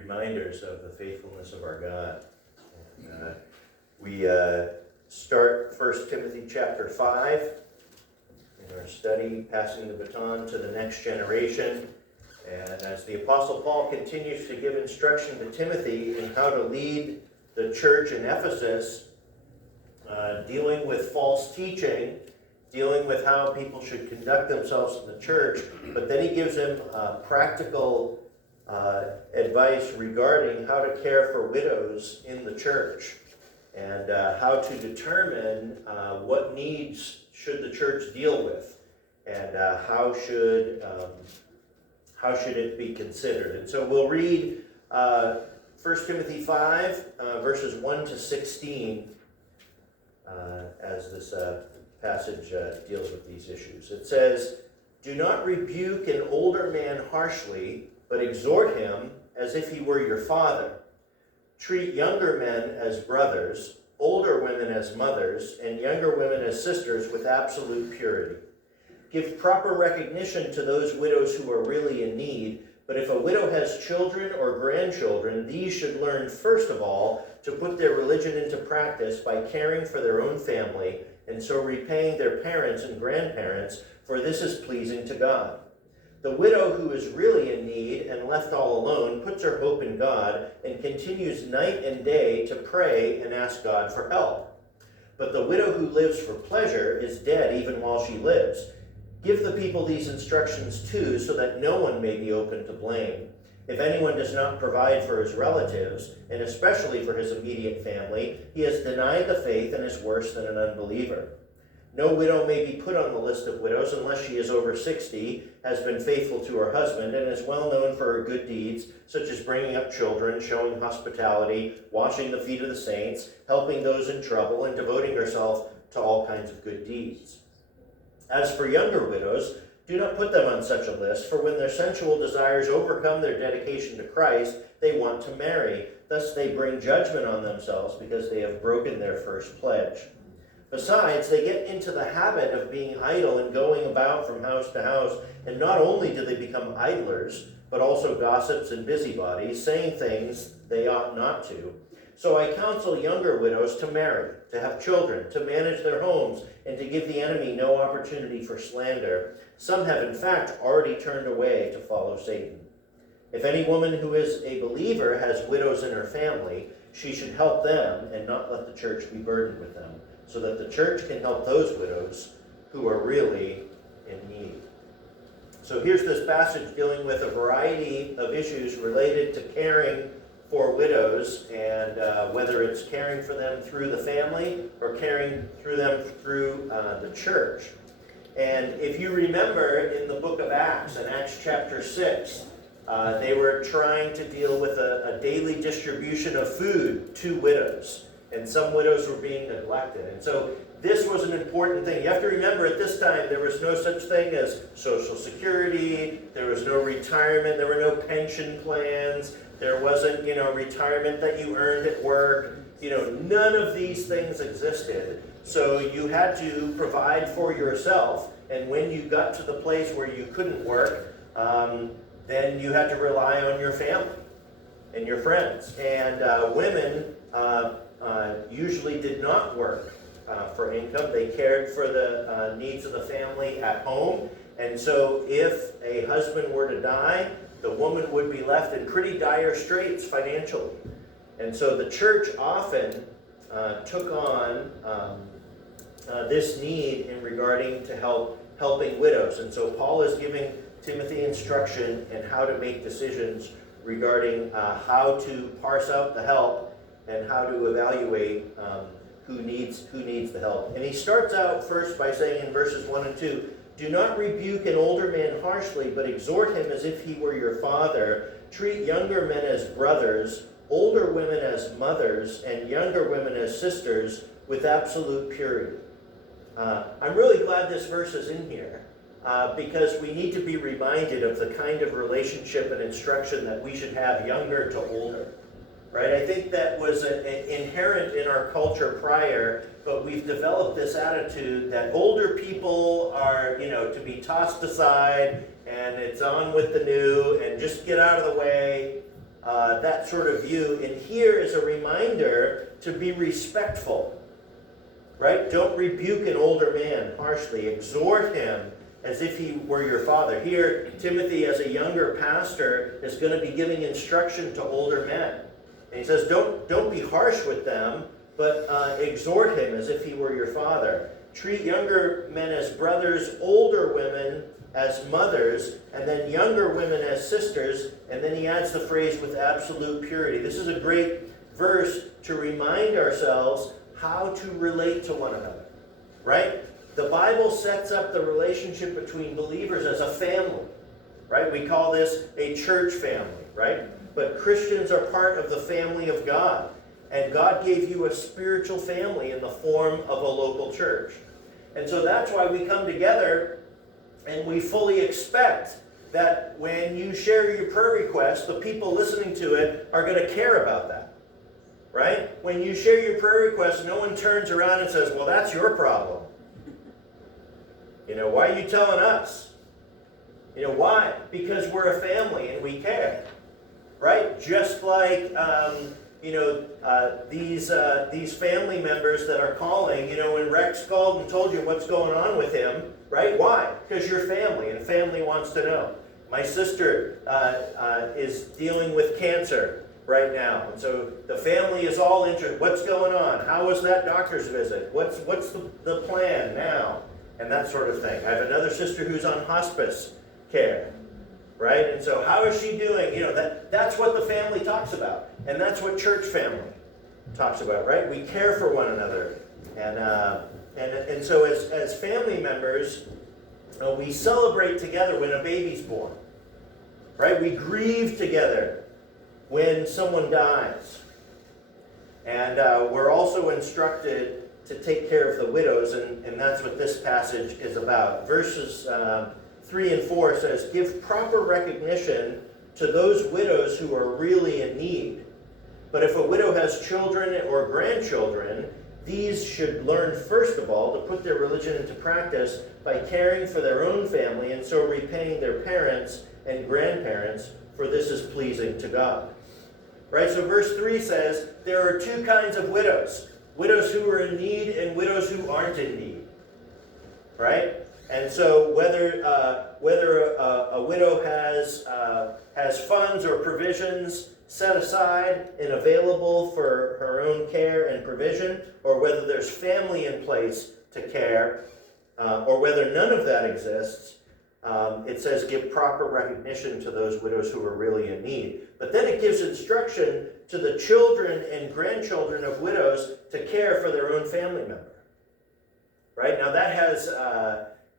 reminders of the faithfulness of our God. And, we start 1 Timothy chapter 5 in our study, passing the baton to the next generation. And as the Apostle Paul continues to give instruction to Timothy in how to lead the church in Ephesus, dealing with false teaching, dealing with how people should conduct themselves in the church, but then he gives him practical advice regarding how to care for widows in the church and how to determine what needs should the church deal with and how should it be considered. And so we'll read 1 Timothy 5, verses 1 to 16 as this passage deals with these issues. It says, "Do not rebuke an older man harshly, but exhort him as if he were your father. Treat younger men as brothers, older women as mothers, and younger women as sisters with absolute purity. Give proper recognition to those widows who are really in need, but if a widow has children or grandchildren, these should learn first of all to put their religion into practice by caring for their own family, and so repaying their parents and grandparents, for this is pleasing to God. The widow who is really in need and left all alone puts her hope in God and continues night and day to pray and ask God for help. But the widow who lives for pleasure is dead even while she lives. Give the people these instructions too, so that no one may be open to blame. If anyone does not provide for his relatives, and especially for his immediate family, he has denied the faith and is worse than an unbeliever. No widow may be put on the list of widows unless she is over 60, has been faithful to her husband, and is well known for her good deeds, such as bringing up children, showing hospitality, washing the feet of the saints, helping those in trouble, and devoting herself to all kinds of good deeds. As for younger widows, do not put them on such a list, for when their sensual desires overcome their dedication to Christ, they want to marry. Thus they bring judgment on themselves because they have broken their first pledge. Besides, they get into the habit of being idle and going about from house to house, and not only do they become idlers, but also gossips and busybodies, saying things they ought not to. So I counsel younger widows to marry, to have children, to manage their homes, and to give the enemy no opportunity for slander. Some have in fact already turned away to follow Satan. If any woman who is a believer has widows in her family, she should help them and not let the church be burdened with them, so that the church can help those widows who are really in need." So here's this passage dealing with a variety of issues related to caring for widows, and whether it's caring for them through the family or caring through them through the church. And if you remember in the book of Acts, in Acts chapter 6, they were trying to deal with a daily distribution of food to widows. And some widows were being neglected. And so this was an important thing. You have to remember at this time there was no such thing as Social Security, there was no retirement, there were no pension plans, there wasn't, retirement that you earned at work. None of these things existed. So you had to provide for yourself. And when you got to the place where you couldn't work, then you had to rely on your family and your friends. And women usually did not work for income. They cared for the needs of the family at home. And so if a husband were to die, the woman would be left in pretty dire straits financially. And so the church often took on this need in regarding to helping widows. And so Paul is giving Timothy instruction in how to make decisions regarding how to parse out the help and how to evaluate who needs the help. And he starts out first by saying in verses 1 and 2, "Do not rebuke an older man harshly, but exhort him as if he were your father. Treat younger men as brothers, older women as mothers, and younger women as sisters with absolute purity." I'm really glad this verse is in here because we need to be reminded of the kind of relationship and instruction that we should have younger to older. Right? I think that was inherent in our culture prior, but we've developed this attitude that older people are, to be tossed aside, and it's on with the new, and just get out of the way. that sort of view. And here is a reminder to be respectful, right? Don't rebuke an older man harshly. Exhort him as if he were your father. Here, Timothy, as a younger pastor, is going to be giving instruction to older men. And he says, don't be harsh with them, but exhort him as if he were your father. Treat younger men as brothers, older women as mothers, and then younger women as sisters. And then he adds the phrase, with absolute purity. This is a great verse to remind ourselves how to relate to one another, right? The Bible sets up the relationship between believers as a family, right? We call this a church family, right? But Christians are part of the family of God. And God gave you a spiritual family in the form of a local church. And so that's why we come together and we fully expect that when you share your prayer request, the people listening to it are going to care about that, right? When you share your prayer request, no one turns around and says, well, that's your problem. Why are you telling us? Why? Because we're a family and we care, right? Just like, these family members that are calling, when Rex called and told you what's going on with him, right? Why? Because you're family, and family wants to know. My sister is dealing with cancer right now, and so the family is all interested. What's going on? How was that doctor's visit? What's the plan now? And that sort of thing. I have another sister who's on hospice care, right? And so how is she doing? That's what the family talks about. And that's what church family talks about, right? We care for one another. And so as family members, we celebrate together when a baby's born, right? We grieve together when someone dies. And we're also instructed to take care of the widows, and that's what this passage is about. Verses 3 and 4 says, give proper recognition to those widows who are really in need. But if a widow has children or grandchildren, these should learn first of all to put their religion into practice by caring for their own family and so repaying their parents and grandparents, for this is pleasing to God. Right, so verse 3 says there are two kinds of widows. Widows who are in need and widows who aren't in need. Right? And so whether a widow has funds or provisions set aside and available for her own care and provision, or whether there's family in place to care, or whether none of that exists, it says give proper recognition to those widows who are really in need. But then it gives instruction to the children and grandchildren of widows to care for their own family member. Right? Now that has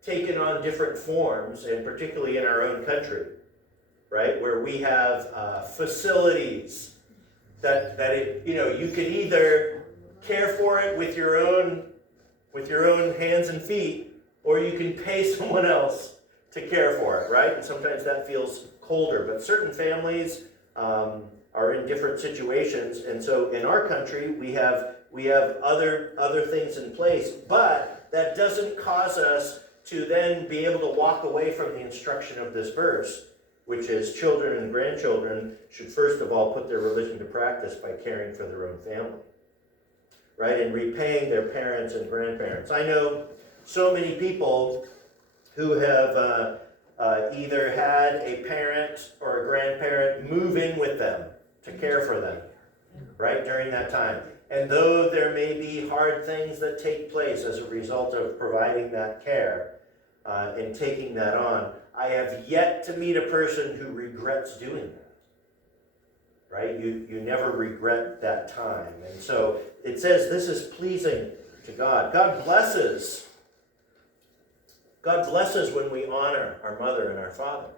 taken on different forms, and particularly in our own country, right? Where we have facilities that you can either care for it with your own hands and feet, or you can pay someone else to care for it, right? And sometimes that feels colder, but certain families are in different situations, and so in our country we have other things in place, but that doesn't cause us to then be able to walk away from the instruction of this verse, which is children and grandchildren should first of all put their religion to practice by caring for their own family, right, and repaying their parents and grandparents. I know so many people who have either had a parent or a grandparent move in with them to care for them, right, during that time. And though there may be hard things that take place as a result of providing that care and taking that on, I have yet to meet a person who regrets doing that, right? You never regret that time. And so it says this is pleasing to God. God blesses when we honor our mother and our father,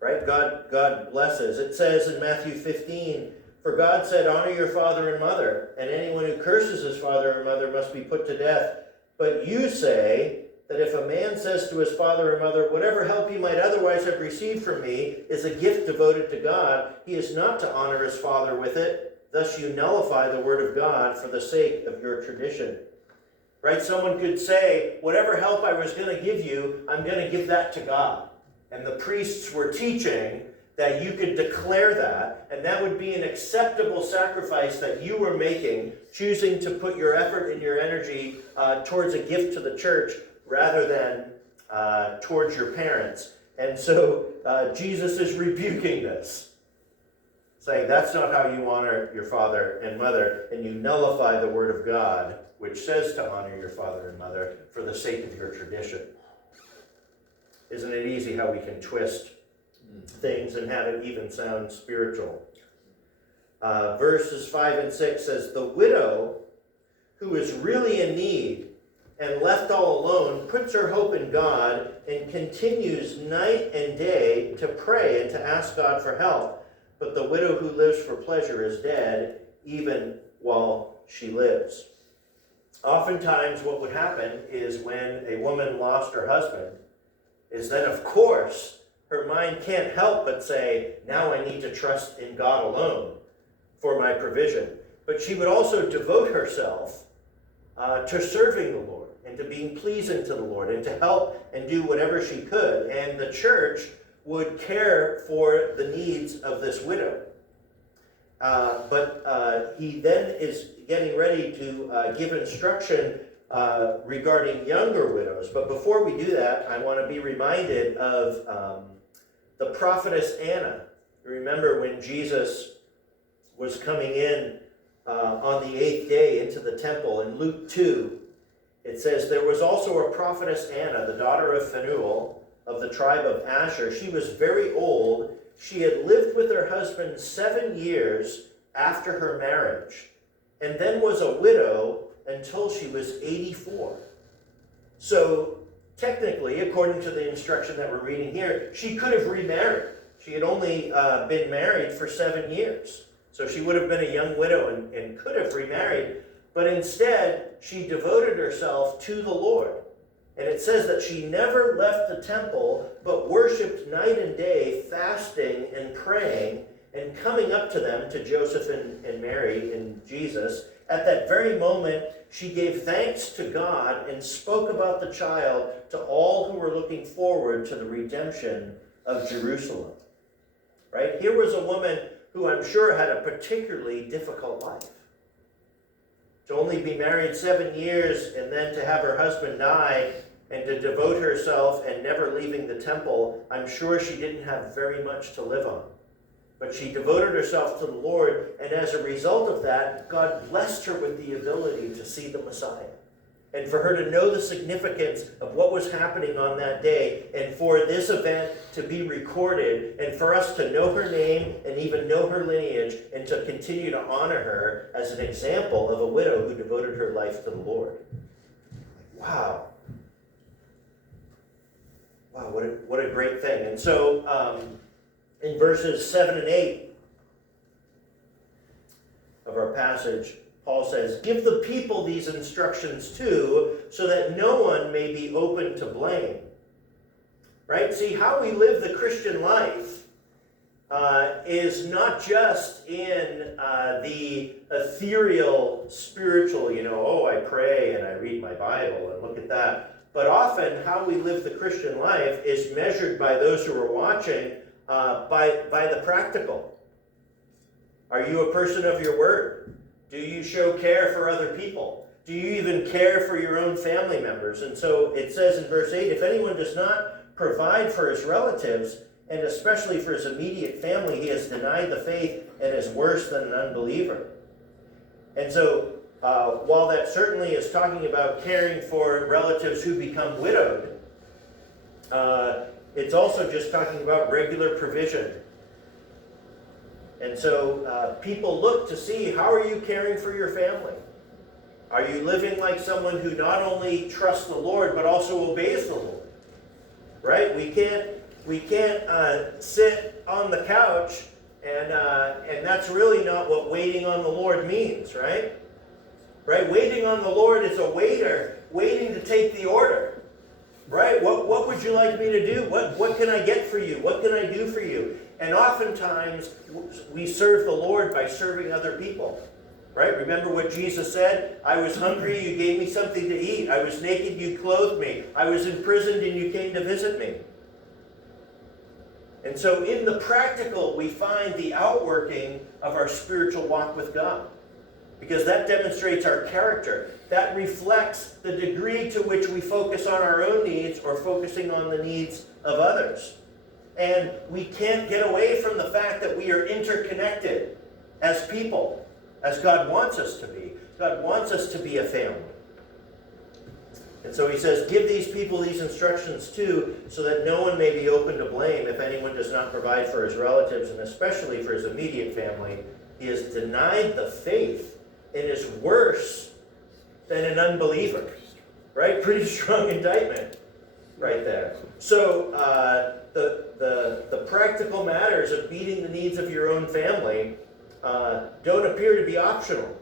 right? God blesses. It says in Matthew 15, for God said, honor your father and mother, and anyone who curses his father or mother must be put to death. But you say that if a man says to his father or mother, whatever help you might otherwise have received from me is a gift devoted to God, he is not to honor his father with it. Thus you nullify the word of God for the sake of your tradition. Right? Someone could say, whatever help I was going to give you, I'm going to give that to God. And the priests were teaching that you could declare that, and that would be an acceptable sacrifice that you were making, choosing to put your effort and your energy towards a gift to the church rather than towards your parents. And so Jesus is rebuking this, saying that's not how you honor your father and mother, and you nullify the word of God, which says to honor your father and mother for the sake of your tradition. Isn't it easy how we can twist things and have it even sound spiritual? Verses 5 and 6 says, the widow who is really in need and left all alone puts her hope in God and continues night and day to pray and to ask God for help. But the widow who lives for pleasure is dead, even while she lives. Oftentimes what would happen is when a woman lost her husband, is then of course her mind can't help but say, now I need to trust in God alone for my provision. But she would also devote herself to serving the Lord and to being pleasing to the Lord and to help and do whatever she could. And the church would care for the needs of this widow. But he then is getting ready to give instruction regarding younger widows. But before we do that, I want to be reminded of the prophetess Anna. You remember when Jesus was coming in on the 8th day into the temple in Luke 2, it says, there was also a prophetess Anna, the daughter of Phanuel, of the tribe of Asher. She was very old. She had lived with her husband 7 years after her marriage, and then was a widow until she was 84. So technically, according to the instruction that we're reading here, she could have remarried. She had only been married for 7 years. So she would have been a young widow and could have remarried. But instead, she devoted herself to the Lord. And it says that she never left the temple, but worshipped night and day, fasting and praying, and coming up to them, to Joseph and Mary and Jesus. At that very moment, she gave thanks to God and spoke about the child to all who were looking forward to the redemption of Jerusalem. Right? Here was a woman who I'm sure had a particularly difficult life. To only be married 7 years and then to have her husband die and to devote herself and never leaving the temple, I'm sure she didn't have very much to live on. But she devoted herself to the Lord, and as a result of that, God blessed her with the ability to see the Messiah. And for her to know the significance of what was happening on that day, and for this event to be recorded, and for us to know her name and even know her lineage, and to continue to honor her as an example of a widow who devoted her life to the Lord. Wow. Wow, what a great thing. And so, in verses 7 and 8 of our passage, Paul says, give the people these instructions too, so that no one may be open to blame. Right? See, how we live the Christian life is not just in the ethereal, spiritual, I pray and I read my Bible and look at that. But often how we live the Christian life is measured by those who are watching by the practical. Are you a person of your word? Do you show care for other people? Do you even care for your own family members? And so it says in verse 8, if anyone does not provide for his relatives, and especially for his immediate family, he has denied the faith and is worse than an unbeliever. And so while that certainly is talking about caring for relatives who become widowed, it's also just talking about regular provision. And so people look to see, how are you caring for your family? Are you living like someone who not only trusts the Lord, but also obeys the Lord? Right? We can't sit on the couch, and that's really not what waiting on the Lord means, right? Right? Waiting on the Lord is a waiter waiting to take the order. Right? What would you like me to do? What can I get for you? What can I do for you? And oftentimes, we serve the Lord by serving other people. Right? Remember what Jesus said? I was hungry, you gave me something to eat. I was naked, you clothed me. I was imprisoned, and you came to visit me. And so in the practical, we find the outworking of our spiritual walk with God, because that demonstrates our character. That reflects the degree to which we focus on our own needs or focusing on the needs of others. And we can't get away from the fact that we are interconnected as people, as God wants us to be. God wants us to be a family. And so he says, give these people these instructions too, so that no one may be open to blame if anyone does not provide for his relatives, and especially for his immediate family. He has denied the faith and is worse than an unbeliever. Right? Pretty strong indictment right there. So the practical matters of meeting the needs of your own family don't appear to be optional.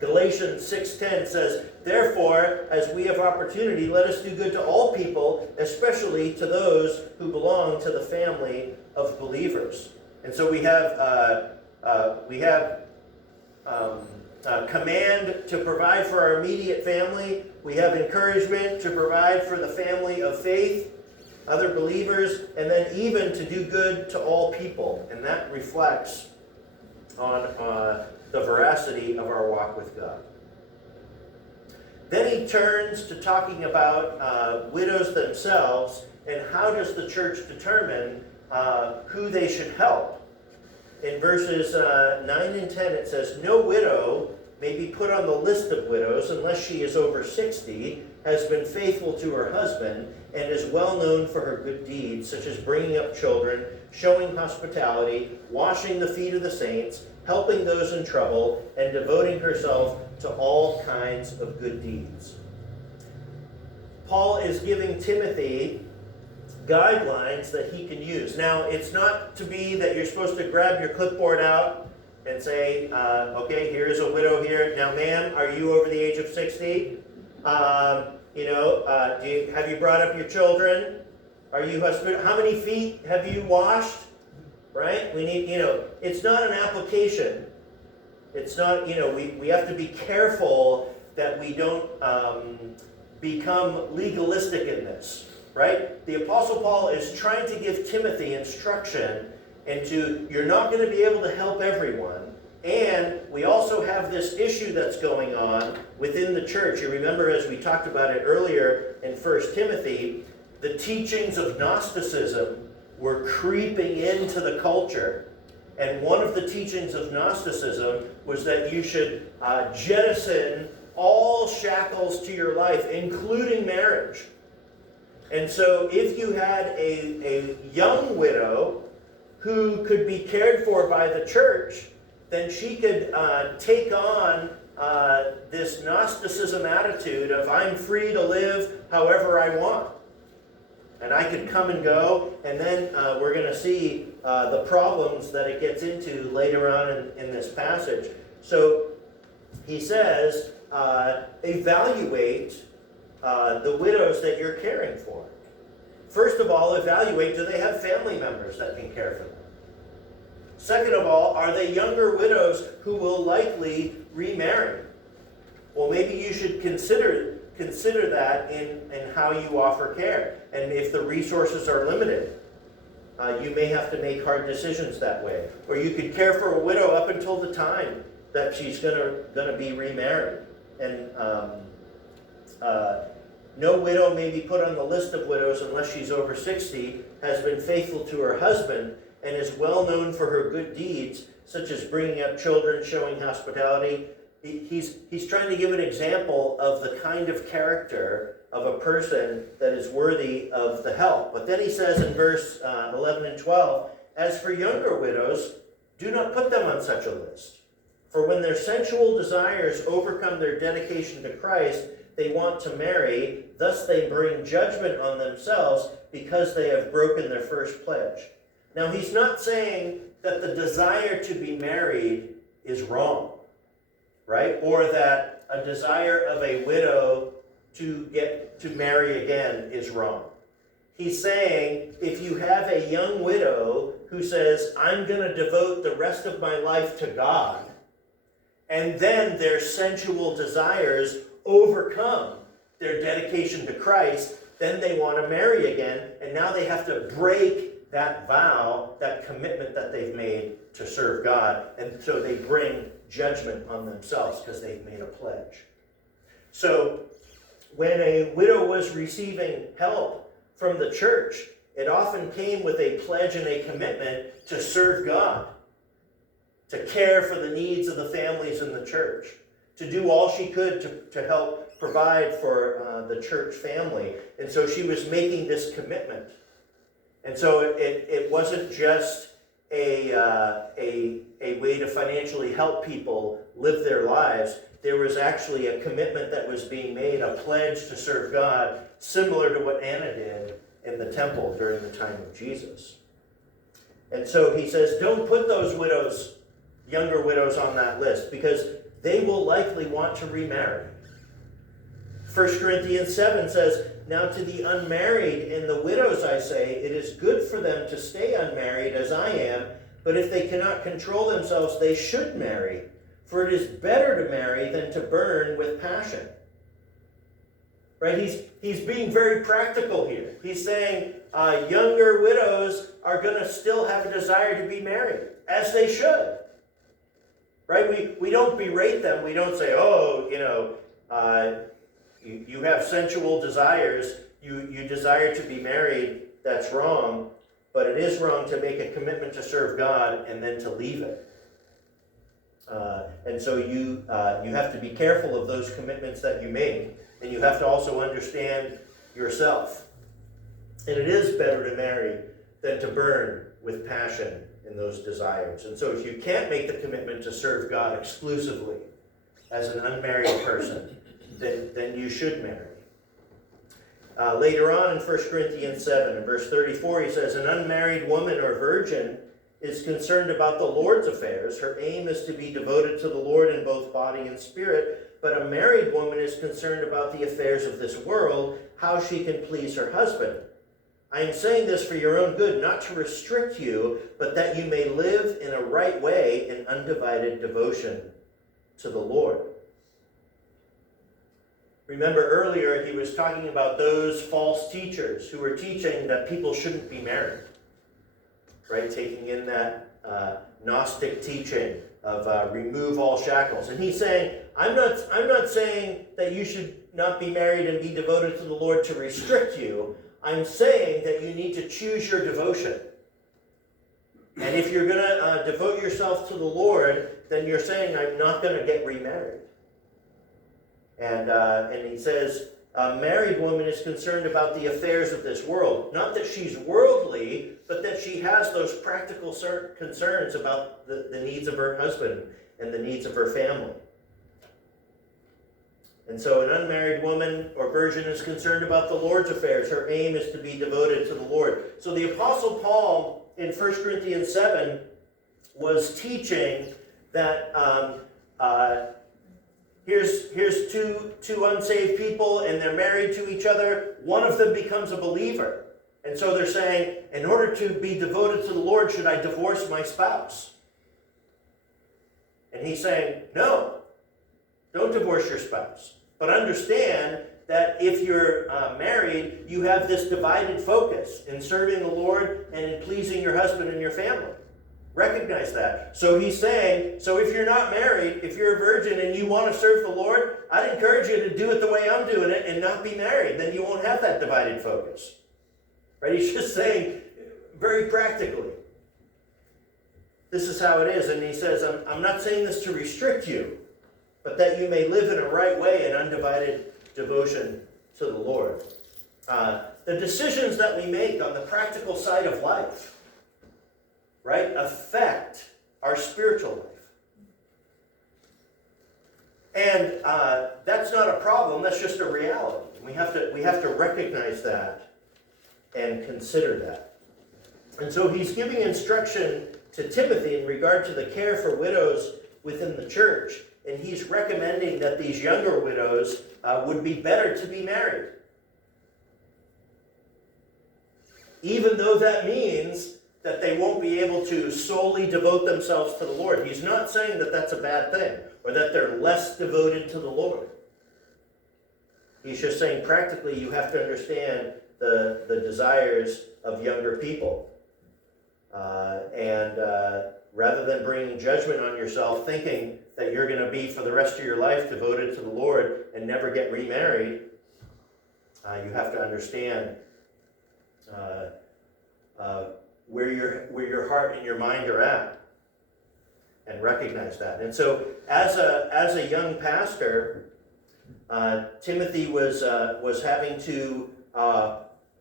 Galatians 6:10 says, therefore, as we have opportunity, let us do good to all people, especially to those who belong to the family of believers. And so we have command to provide for our immediate family. We have encouragement to provide for the family of faith, other believers, and then even to do good to all people. And that reflects on the veracity of our walk with God. Then he turns to talking about widows themselves and how does the church determine who they should help. In verses 9 and 10 it says, no widow may be put on the list of widows unless she is over 60, has been faithful to her husband, and is well known for her good deeds, such as bringing up children, showing hospitality, washing the feet of the saints, helping those in trouble, and devoting herself to all kinds of good deeds. Paul is giving Timothy guidelines that he can use. Now, it's not to be that you're supposed to grab your clipboard out and say, okay, here's a widow here. Now, ma'am, are you over the age of 60? Have you brought up your children? Are you hospitable? How many feet have you washed? Right? We need, it's not an application. It's not, we have to be careful that we don't become legalistic in this. Right? The Apostle Paul is trying to give Timothy instruction into, you're not going to be able to help everyone. And we also have this issue that's going on within the church. You remember, as we talked about it earlier in 1 Timothy, the teachings of Gnosticism were creeping into the culture. And one of the teachings of Gnosticism was that you should jettison all shackles to your life, including marriage. And so if you had a young widow who could be cared for by the church, then she could take on this Gnosticism attitude of, I'm free to live however I want. And I could come and go, and then we're going to see the problems that it gets into later on in this passage. So he says, evaluate the widows that you're caring for. First of all, evaluate, do they have family members that can care for them? Second of all, are they younger widows who will likely remarry? Well, maybe you should consider that in how you offer care. And if the resources are limited, you may have to make hard decisions that way. Or you could care for a widow up until the time that she's gonna be remarried. And no widow may be put on the list of widows unless she's over 60, has been faithful to her husband, and is well known for her good deeds, such as bringing up children, showing hospitality. He's trying to give an example of the kind of character of a person that is worthy of the help. But then he says in verse 11 and 12, as for younger widows, do not put them on such a list. For when their sensual desires overcome their dedication to Christ, they want to marry, thus they bring judgment on themselves because they have broken their first pledge. Now, he's not saying that the desire to be married is wrong, right? Or that a desire of a widow to get to marry again is wrong. He's saying if you have a young widow who says, I'm going to devote the rest of my life to God, and then their sensual desires overcome their dedication to Christ, then they want to marry again, and now they have to break that vow, that commitment that they've made to serve God, and so they bring judgment on themselves because they've made a pledge. So when a widow was receiving help from the church, it often came with a pledge and a commitment to serve God, to care for the needs of the families in the church, to do all she could to help provide for the church family. And so she was making this commitment. And so it wasn't just a way to financially help people live their lives. There was actually a commitment that was being made, a pledge to serve God, similar to what Anna did in the temple during the time of Jesus. And so he says, don't put those widows, younger widows, on that list, because they will likely want to remarry. 1 Corinthians 7 says, now to the unmarried and the widows I say, it is good for them to stay unmarried as I am, but if they cannot control themselves, they should marry. For it is better to marry than to burn with passion. Right? He's being very practical here. He's saying younger widows are going to still have a desire to be married, as they should. Right? We don't berate them. We don't say, oh, you have sensual desires. You desire to be married. That's wrong. But it is wrong to make a commitment to serve God and then to leave it. And so you have to be careful of those commitments that you make. And you have to also understand yourself. And it is better to marry than to burn with passion in those desires. And so if you can't make the commitment to serve God exclusively as an unmarried person, then you should marry. Later on in 1 Corinthians 7, in verse 34, he says, an unmarried woman or virgin is concerned about the Lord's affairs. Her aim is to be devoted to the Lord in both body and spirit. But a married woman is concerned about the affairs of this world, how she can please her husband. I am saying this for your own good, not to restrict you, but that you may live in a right way in undivided devotion to the Lord. Remember earlier he was talking about those false teachers who were teaching that people shouldn't be married. Right? Taking in that Gnostic teaching of remove all shackles. And he's saying, I'm not saying that you should not be married and be devoted to the Lord to restrict you. I'm saying that you need to choose your devotion. And if you're going to devote yourself to the Lord, then you're saying, I'm not going to get remarried. And he says, a married woman is concerned about the affairs of this world. Not that she's worldly, but that she has those practical concerns about the needs of her husband and the needs of her family. And so an unmarried woman or virgin is concerned about the Lord's affairs. Her aim is to be devoted to the Lord. So the Apostle Paul in 1 Corinthians 7 was teaching that here's two unsaved people and they're married to each other. One of them becomes a believer. And so they're saying, in order to be devoted to the Lord, should I divorce my spouse? And he's saying, no, don't divorce your spouse. But understand that if you're married, you have this divided focus in serving the Lord and in pleasing your husband and your family. Recognize that. So he's saying, so if you're not married, if you're a virgin and you want to serve the Lord, I'd encourage you to do it the way I'm doing it and not be married. Then you won't have that divided focus. Right? He's just saying, very practically, this is how it is. And he says, I'm not saying this to restrict you, but that you may live in a right way in undivided devotion to the Lord. The decisions that we make on the practical side of life, right, affect our spiritual life. And that's not a problem, that's just a reality. We have to recognize that and consider that. And so he's giving instruction to Timothy in regard to the care for widows within the church, and he's recommending that these younger widows would be better to be married. Even though that means that they won't be able to solely devote themselves to the Lord. He's not saying that that's a bad thing, or that they're less devoted to the Lord. He's just saying practically you have to understand the desires of younger people. And rather than bringing judgment on yourself, thinking that you're going to be for the rest of your life devoted to the Lord and never get remarried, you have to understand where your heart and your mind are at, and recognize that. And so, as a young pastor, Timothy was having to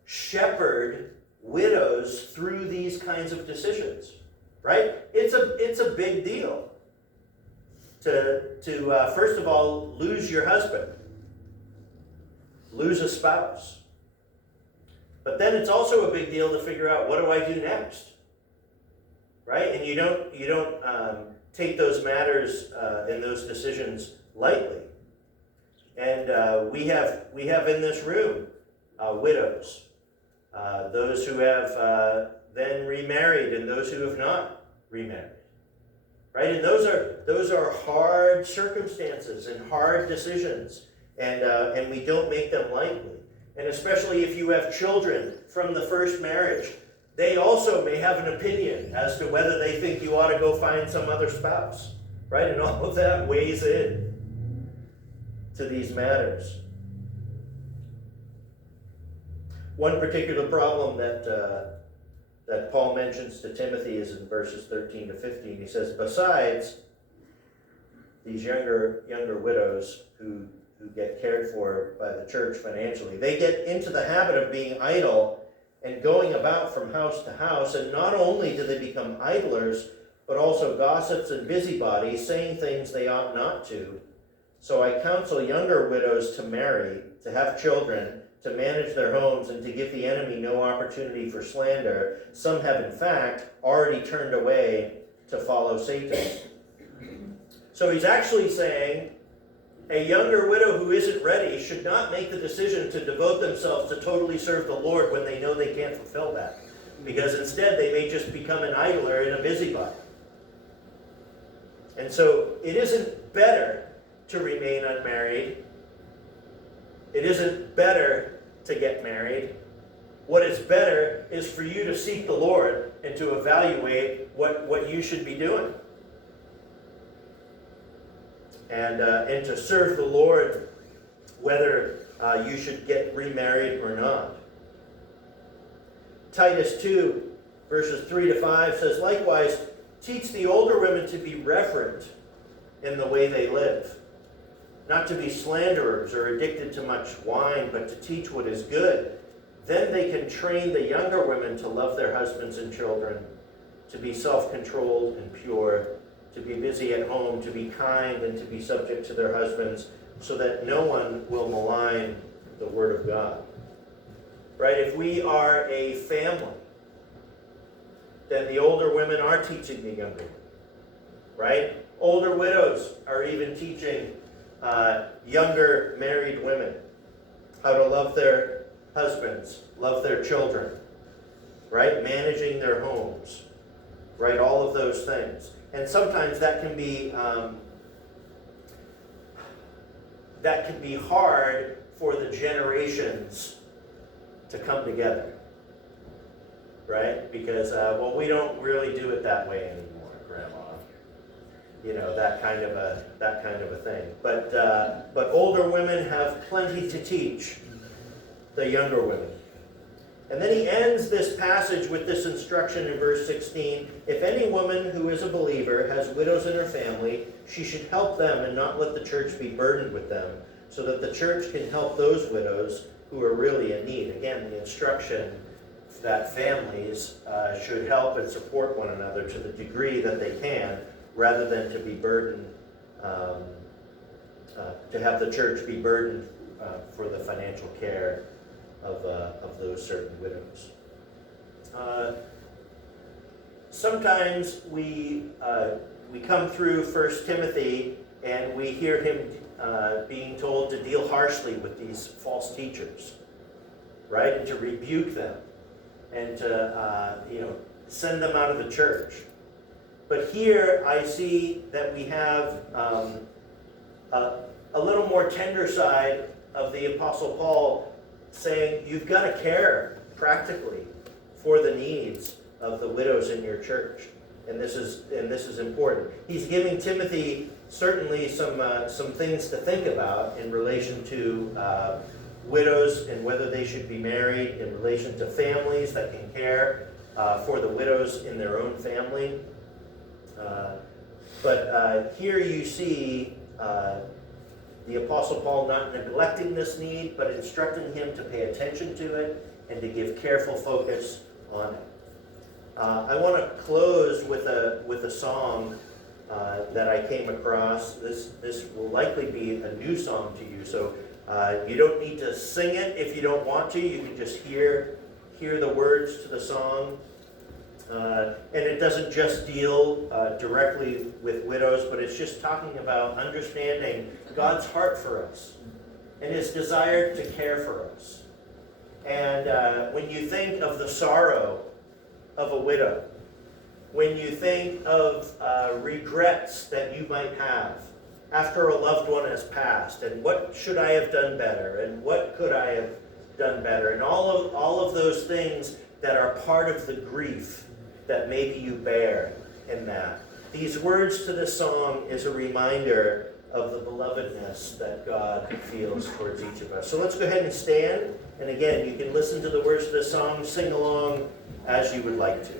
shepherd widows through these kinds of decisions. Right? It's a big deal to first of all lose your husband, lose a spouse. But then it's also a big deal to figure out, what do I do next? Right? And you don't take those matters and those decisions lightly. And we have in this room widows, those who have then remarried, and those who have not remarried. Right? And those are hard circumstances and hard decisions, and we don't make them lightly. And especially if you have children from the first marriage, they also may have an opinion as to whether they think you ought to go find some other spouse. Right? And all of that weighs in to these matters. One particular problem that Paul mentions to Timothy is in verses 13 to 15. He says, besides these younger widows who get cared for by the church financially, they get into the habit of being idle and going about from house to house, and not only do they become idlers, but also gossips and busybodies, saying things they ought not to. So I counsel younger widows to marry, to have children, to manage their homes, and to give the enemy no opportunity for slander. Some have, in fact, already turned away to follow Satan. So he's actually saying a younger widow who isn't ready should not make the decision to devote themselves to totally serve the Lord when they know they can't fulfill that. Because instead they may just become an idler and a busybody. And so it isn't better to remain unmarried. It isn't better to get married. What is better is for you to seek the Lord and to evaluate what you should be doing. And to serve the Lord, whether you should get remarried or not. Titus 2, verses 3 to 5 says, likewise, teach the older women to be reverent in the way they live, not to be slanderers or addicted to much wine, but to teach what is good. Then they can train the younger women to love their husbands and children, to be self-controlled and pure, to be busy at home, to be kind, and to be subject to their husbands, so that no one will malign the word of God. Right? If we are a family, then the older women are teaching the younger women. Right? Older widows are even teaching younger married women how to love their husbands, love their children, right? Managing their homes, right? All of those things. And sometimes that can be hard for the generations to come together, right? Because we don't really do it that way anymore, Grandma. You know, that kind of a thing. But older women have plenty to teach the younger women. And then he ends this passage with this instruction in verse 16. If any woman who is a believer has widows in her family, she should help them and not let the church be burdened with them, so that the church can help those widows who are really in need. Again, the instruction that families should help and support one another to the degree that they can, rather than to be burdened, to have the church be burdened for the financial care of those certain widows. Sometimes we come through 1 Timothy and we hear him being told to deal harshly with these false teachers, right? And to rebuke them and to send them out of the church. But here I see that we have a little more tender side of the Apostle Paul saying you've got to care practically for the needs of the widows in your church. And this is important. He's giving Timothy certainly some things to think about in relation to widows and whether they should be married, in relation to families that can care for the widows in their own family. But here you see the Apostle Paul not neglecting this need, but instructing him to pay attention to it and to give careful focus on it. I want to close with a song that I came across. This will likely be a new song to you, so you don't need to sing it if you don't want to. You can just hear the words to the song. And it doesn't just deal directly with widows, but it's just talking about understanding God's heart for us and His desire to care for us. And when you think of the sorrow of a widow, when you think of regrets that you might have after a loved one has passed, and what should I have done better, and what could I have done better, and all of those things that are part of the grief that maybe you bear in that. These words to this song is a reminder of the belovedness that God feels towards each of us. So let's go ahead and stand. And again, you can listen to the words of the song, sing along as you would like to.